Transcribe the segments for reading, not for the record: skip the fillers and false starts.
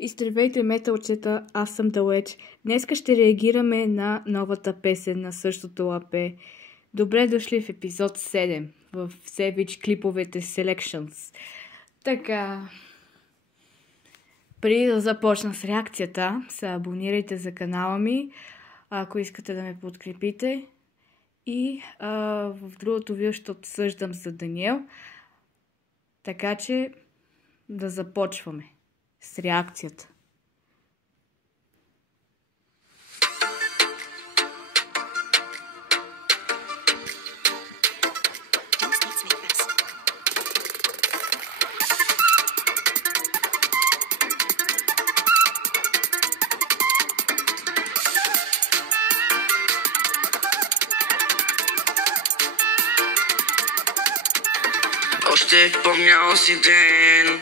И здравейте, металчета, аз съм Далеч. Днеска ще реагираме на новата песен на същото лапе. Добре дошли в епизод 7 в Savage клиповете Selections. Така, преди да започна с реакцията, се абонирайте за канала ми, ако искате да ме подкрепите. И в другото видео ще отсъждам за Даниел. Така че да започваме с реакцията. Още помня онзи ден,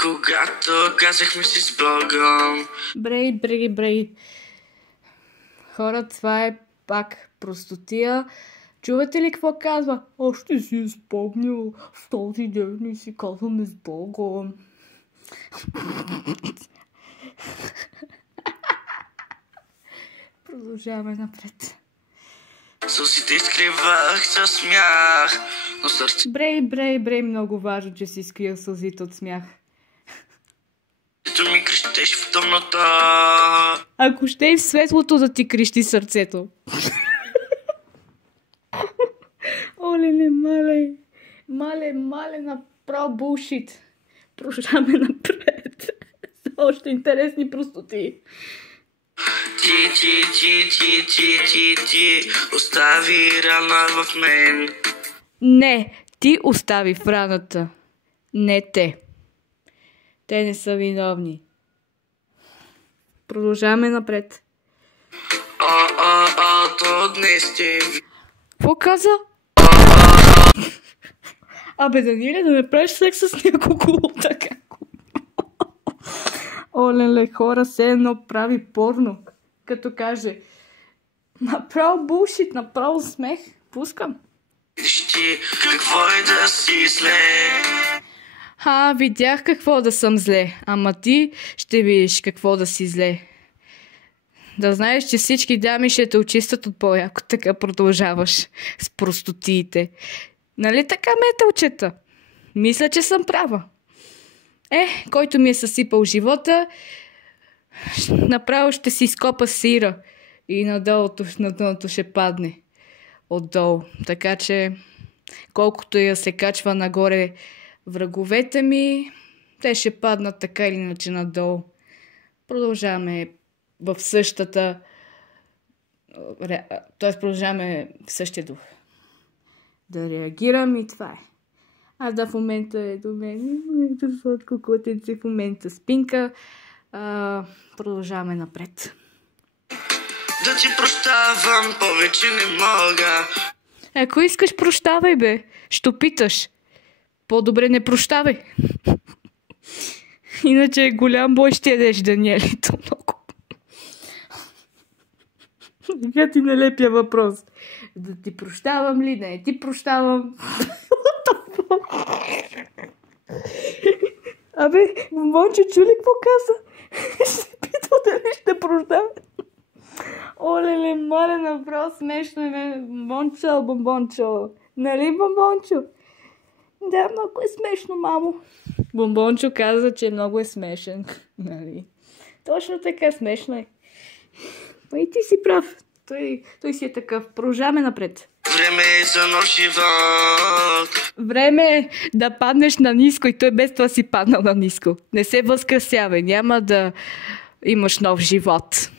когато казахме си с Богом. Брей. Хора, това е пак простотия. Чувате ли какво казва? Още си спомнял в този ден и си казваме с Богом. Продължаваме напред. Сълзите изкривах със смях, но сърцето Брей, много важно, че си скрил сълзите от смях. ми крещеше в тъмната. Ако ще и в светлото да ти крещи сърцето. Оле, мале, направо булшит. Продължаваме напред. Още интересни простоти. Ти остави рана в мен. Не, ти остави в раната. Не те. Те не са виновни. Продължаваме напред. То днес те... Какво каза? Абе, Даниеле, да не правиш секс с няколко така. Оле, хора, все едно прави порно. Като каже, направо булшит, направо смех. Пускам. Какво е да си зле? Видях какво да съм зле. Ама ти ще видиш какво да си зле. Да знаеш, че всички дами ще те очистят от по-яко. Така продължаваш с простотиите. Нали така, металчета? Мисля, че съм права. Който ми е съсипал живота, направо ще си изкопа сира. И на дъното ще падне. Отдолу. Така че, колкото я се качва нагоре враговете ми, те ще паднат така или иначе надолу. Продължаваме в същата... Т.е. продължаваме в същия дух. Да реагирам и това е. В момента е до мен. Сладко котенце в момента спинка. Продължаваме напред. Да ти прощавам, повече не мога. Ако искаш, прощавай, бе. Що питаш? По-добре не прощавай. Иначе голям бой ще ядеш, Даниелито, много. Сега ти налепя въпрос. Да ти прощавам ли? Не, ти прощавам. Абе, Бомбончо, чули какво каза? Ще питва дали ще прощава. Оле, мале, направо смешно е. Бомбончо. Нали, Бомбончо? Да, много е смешно, мамо. Бомбончо каза, че много е смешен. Нали? Точно така, смешно е. И ти си прав. Той си е такъв. Продължаваме напред. Време е за нов живот. Време е да паднеш на ниско и той без това си паднал на ниско. Не се възкрасявай. Няма да имаш нов живот.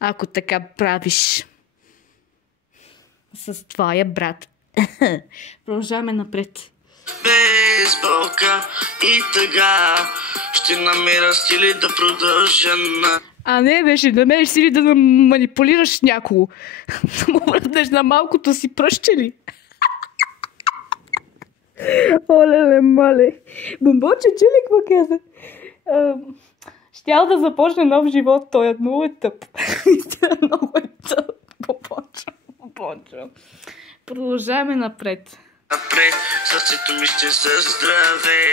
Ако така правиш с твоя брат. Продължаваме напред. Без болка и тъга ще намеря стили да продължа на... Не, беше да намериш сили да манипулираш някого. Да му върнеш на малкото си пръще ли? Оле, мале. Бомбончо, чули какво каза? Щял да започне нов живот. Той много е тъп. Много е тъп. Бомбончо. Продължаваме напред. Напред, сърцето ми ще заздраве.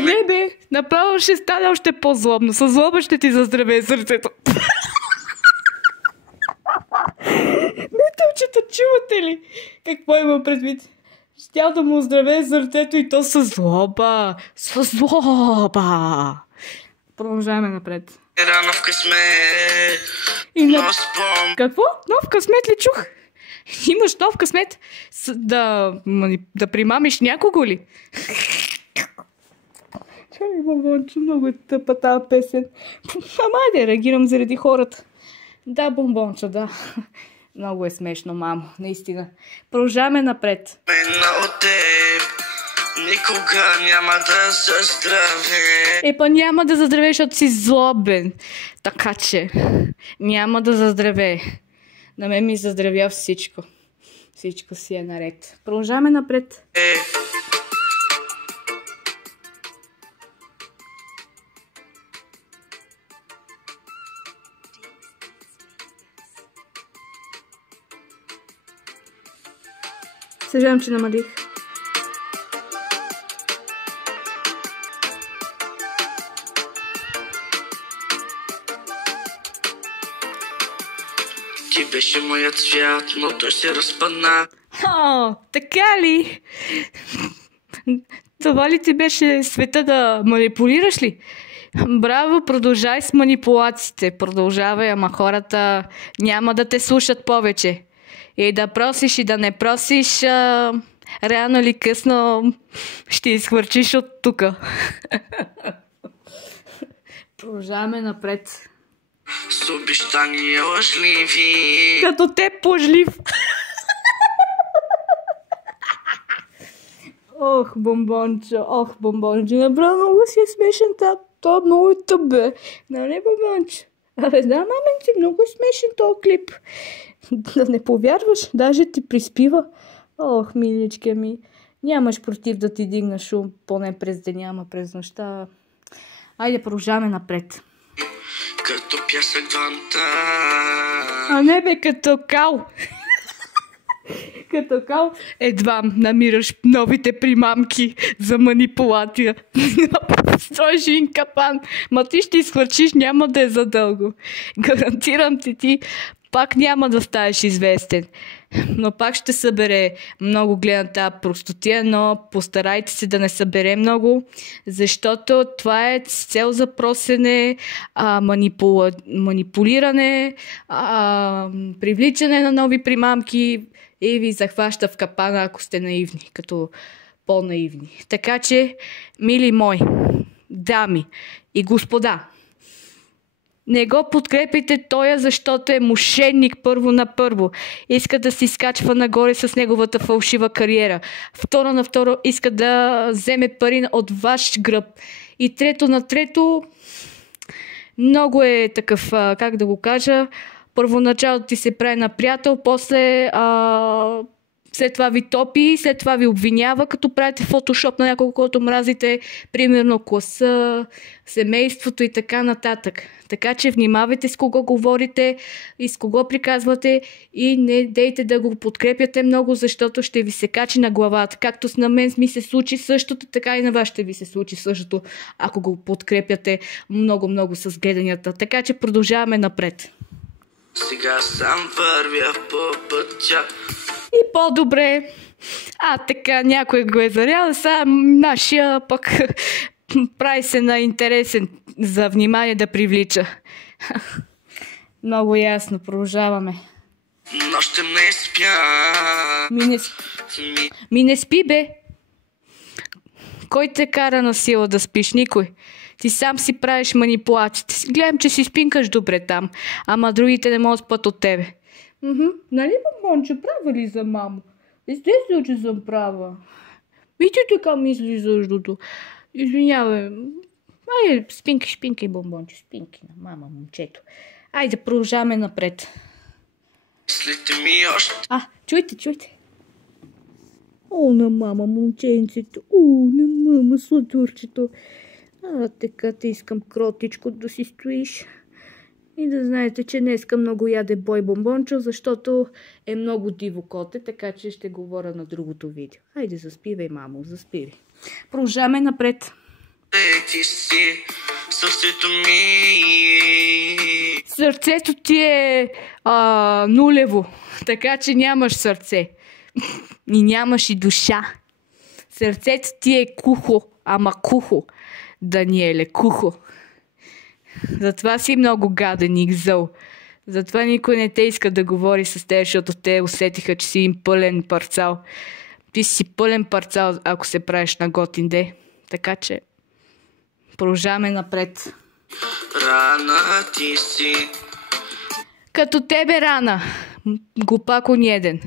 Не бе, направо ще стане още по-злобно. Със злоба ще ти заздравее сърцето. Метълчета, чувате ли? Какво има предвид? Щял да му оздравее сърцето и то със злоба. Със злоба. Продължаваме напред. Рано в късмет. Какво? Нов късмет ли чух? Имаш нов късмет? Да примамиш някого ли? Чай, бомбончо, много е тъпа тази песен. Ама айде, реагирам заради хората. Да, бомбончо, да. Много е смешно, мамо, наистина. Продължаваме напред. От теб никога няма да заздраве. Па няма да заздраве, защото си злобен. Така че няма да заздраве. На мен ми заздравя всичко. Всичко си е наред. Продължаваме напред. Съжалявам, че намалих. Ти беше моят свят, но той се разпадна. О, така ли? Това ли ти беше света да манипулираш ли? Браво, продължай с манипулациите. Продължавай, ама хората няма да те слушат повече. И да просиш и да не просиш, рано или късно ще изхвърчиш от тука. Продължаваме напред. С обещания лъжливи. Като те пожлив. Ох, бомбонче, направо много си е смешен това много е тъп, бе. Нали, бомбонче? Абе, да, маменци, много е смешен този клип. Да не повярваш, даже ти приспива. Ох, миличка ми. Нямаш против да ти дигна шум, поне през деня, ама през нощта. Айде, продължаваме напред. Като пясък двамата. А не бе, като кал. Като кал едва намираш новите примамки за манипулация. Строиш един капан. Ма ти ще изхвърчиш, няма да е задълго. Гарантирам ти пак няма да станеш известен. Но пак ще събере много, гледам тази простотия, но постарайте се да не събере много, защото това е с цел за просене, манипулиране, привличане на нови примамки и ви захваща в капана, ако сте наивни, като по-наивни. Така че, мили мои, дами и господа, не го подкрепите тоя, защото е мошенник първо на първо. Иска да си скачва нагоре с неговата фалшива кариера. Второ на второ иска да вземе пари от ваш гръб. И трето на трето много е такъв, как да го кажа, първоначало ти се прави на приятел, после след това ви топи, след това ви обвинява, като правите фотошоп на няколко, който мразите, примерно класа, семейството и така нататък. Така че внимавайте с кого говорите и с кого приказвате и не дейте да го подкрепяте много, защото ще ви се качи на главата. Както на мен ми се случи същото, така и на вас ще ви се случи същото, ако го подкрепяте много с гледанията. Така че продължаваме напред. Сега сам вървя по пътя. И по-добре. Така, някой го е зарял, сега нашия пък прави се на интересен за внимание да привлича. Много ясно, продължаваме. Нощем не спя. Ми не спи, бе. Кой те кара на сила да спиш? Никой. Ти сам си правиш манипулациите. Гледам, че си спинкаш добре там, ама другите не могат спът от тебе. Нали, бомбонче, права ли за мамо? Естествено, че съм права. И ти така мислиш същото. Извинявай. Айде, спинкай, бомбонче, спинкай на мама, момчето. Айде, продължаваме напред. Слите ми още. Чуйте. О, на мама, момченцето. О, на мама, сладурчето. Така те искам кротичко да си стоиш. И да знаете, че днеска много яде Бой Бомбончо, защото е много диво коте, така че ще говоря на другото видео. Хайде, заспивай, мамо, заспивай. Продължаваме напред. Ти си сърцето ми. Сърцето ти е нулево, така че нямаш сърце. И нямаш и душа. Сърцето ти е кухо, ама кухо, Даниеле, кухо. Затова си много гаден и зъл. Затова никой не те иска да говори с теб, защото те усетиха, че си им пълен парцал. Ти си пълен парцал, ако се правиш на готин де. Така че продължаваме напред. Рана ти си. Като тебе рана, глупако ниеден.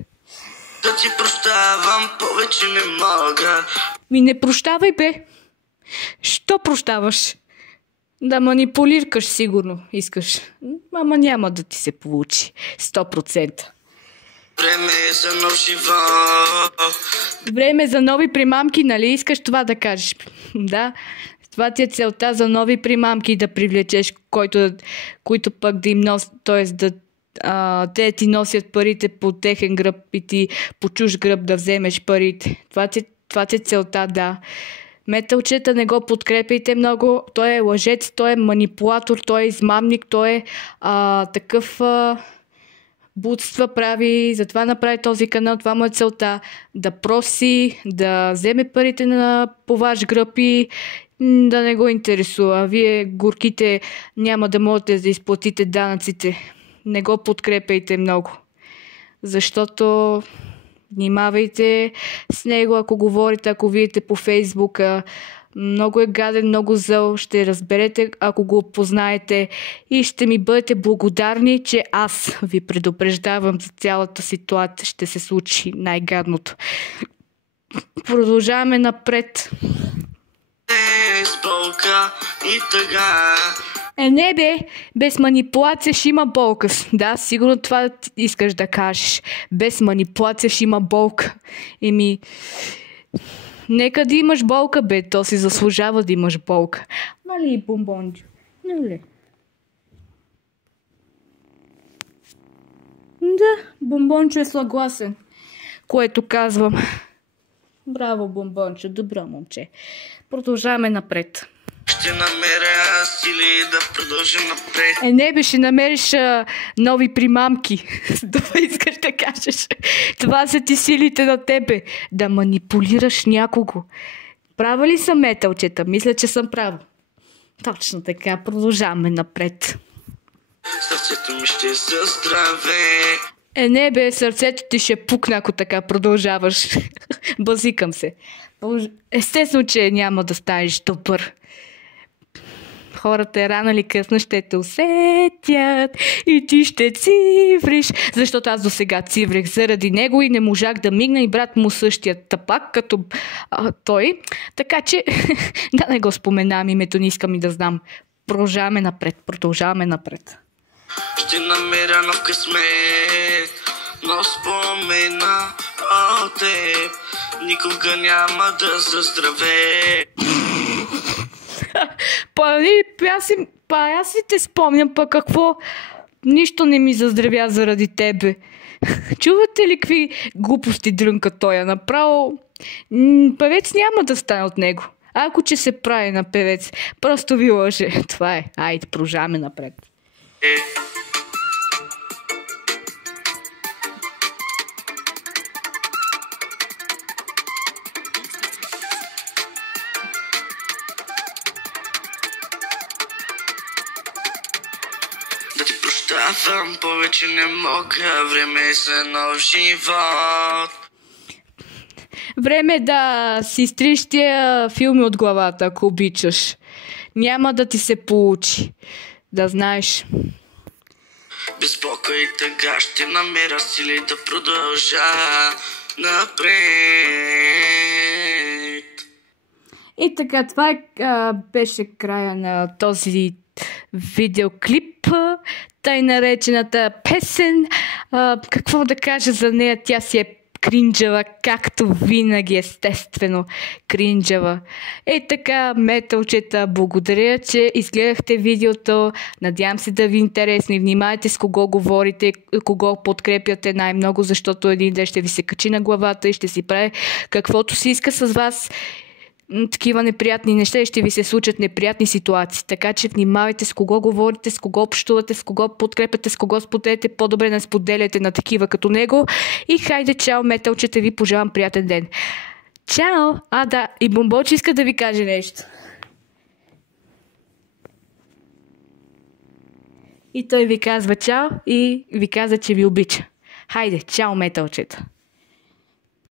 Да ти прощавам, повече не мога. Ми не прощавай, бе. Що прощаваш? Да манипулираш сигурно искаш. Ама няма да ти се получи. 100%. Време е за нов живот. Време за нови примамки, нали искаш това да кажеш? Да. Това ти е целта за нови примамки да привлечеш, които пък да им носят, т.е. да те ти носят парите по техен гръб и ти по чуж гръб да вземеш парите. Това ти е целта, да. Метълчета, не го подкрепяйте много. Той е лъжец, той е манипулатор, той е измамник, той е такъв блудства прави. Затова направи този канал. Това му е целта. Да проси, да вземе парите по ваш гръб и да не го интересува. Вие, горките, няма да можете да изплатите данъците. Не го подкрепяйте много. Защото внимавайте с него, ако говорите, ако видите по Фейсбука. Много е гаден, много зъл. Ще разберете, ако го познаете. И ще ми бъдете благодарни, че аз ви предупреждавам за цялата ситуация. Ще се случи най-гадното. Продължаваме напред. Без болка и тъга. Не бе, без манипулация ще има болка. Да, сигурно това искаш да кажеш. Без манипулация ще има болка. Нека да имаш болка, бе. То си заслужава да имаш болка. Нали, бомбончо? Нали? Да, бомбончо е съгласен. Което казвам. Браво, бомбончо, добро момче. Продължаваме напред. Ще намеря сили да продължа напред. Не бе, ще намериш нови примамки. Това искаш да кажеш. Това са ти силите на тебе. Да манипулираш някого. Права ли съм, метълчета? Мисля, че съм права. Точно така, продължаваме напред. Сърцето ми ще заздраве. Не бе, сърцето ти ще пукне, ако така продължаваш. Базикам се. Естествено, че няма да станеш добър. Хората рано или късно ще те усетят и ти ще цивриш, защото аз досега циврех заради него и не можах да мигна и брат му същия тъпак като той. Така че да не го споменавам името, не искам и да знам. Продължаваме напред. Ще намеря нов късмет, но спомена от теб никога няма да заздраве. Аз си те спомням, пък какво? Нищо не ми заздравя заради тебе. Чувате ли какви глупости дрънка той? Направо певец няма да стане от него. Ако че се прави на певец, просто ви лъже. Това е. Айде, продължаваме напред. Да ти прощавам, повече не мога. Време е за нов живот. Време е да си изтриш тия филми от главата, ако обичаш. Няма да ти се получи. Да знаеш. Без болка и тъга ще намеря сили да продължа напред. И така, това беше края на този видеоклип, тъй наречената песен. Какво да кажа за нея? Тя си е кринджава, както винаги, естествено кринджава. Така, металчета, благодаря, че изгледахте видеото. Надявам се да ви е интересно и внимайте с кого говорите, кого подкрепяте най-много, защото един ден ще ви се качи на главата и ще си прави каквото си иска с вас. Такива неприятни неща и ще ви се случат неприятни ситуации. Така че внимавайте с кого говорите, с кого общувате, с кого подкрепяте, с кого споделяте. По-добре не споделяте на такива като него. И хайде, чао, металчета, ви пожелавам приятен ден. Чао! Да, и Бомбончо иска да ви каже нещо. И той ви казва чао и ви казва, че ви обича. Хайде, чао, металчета!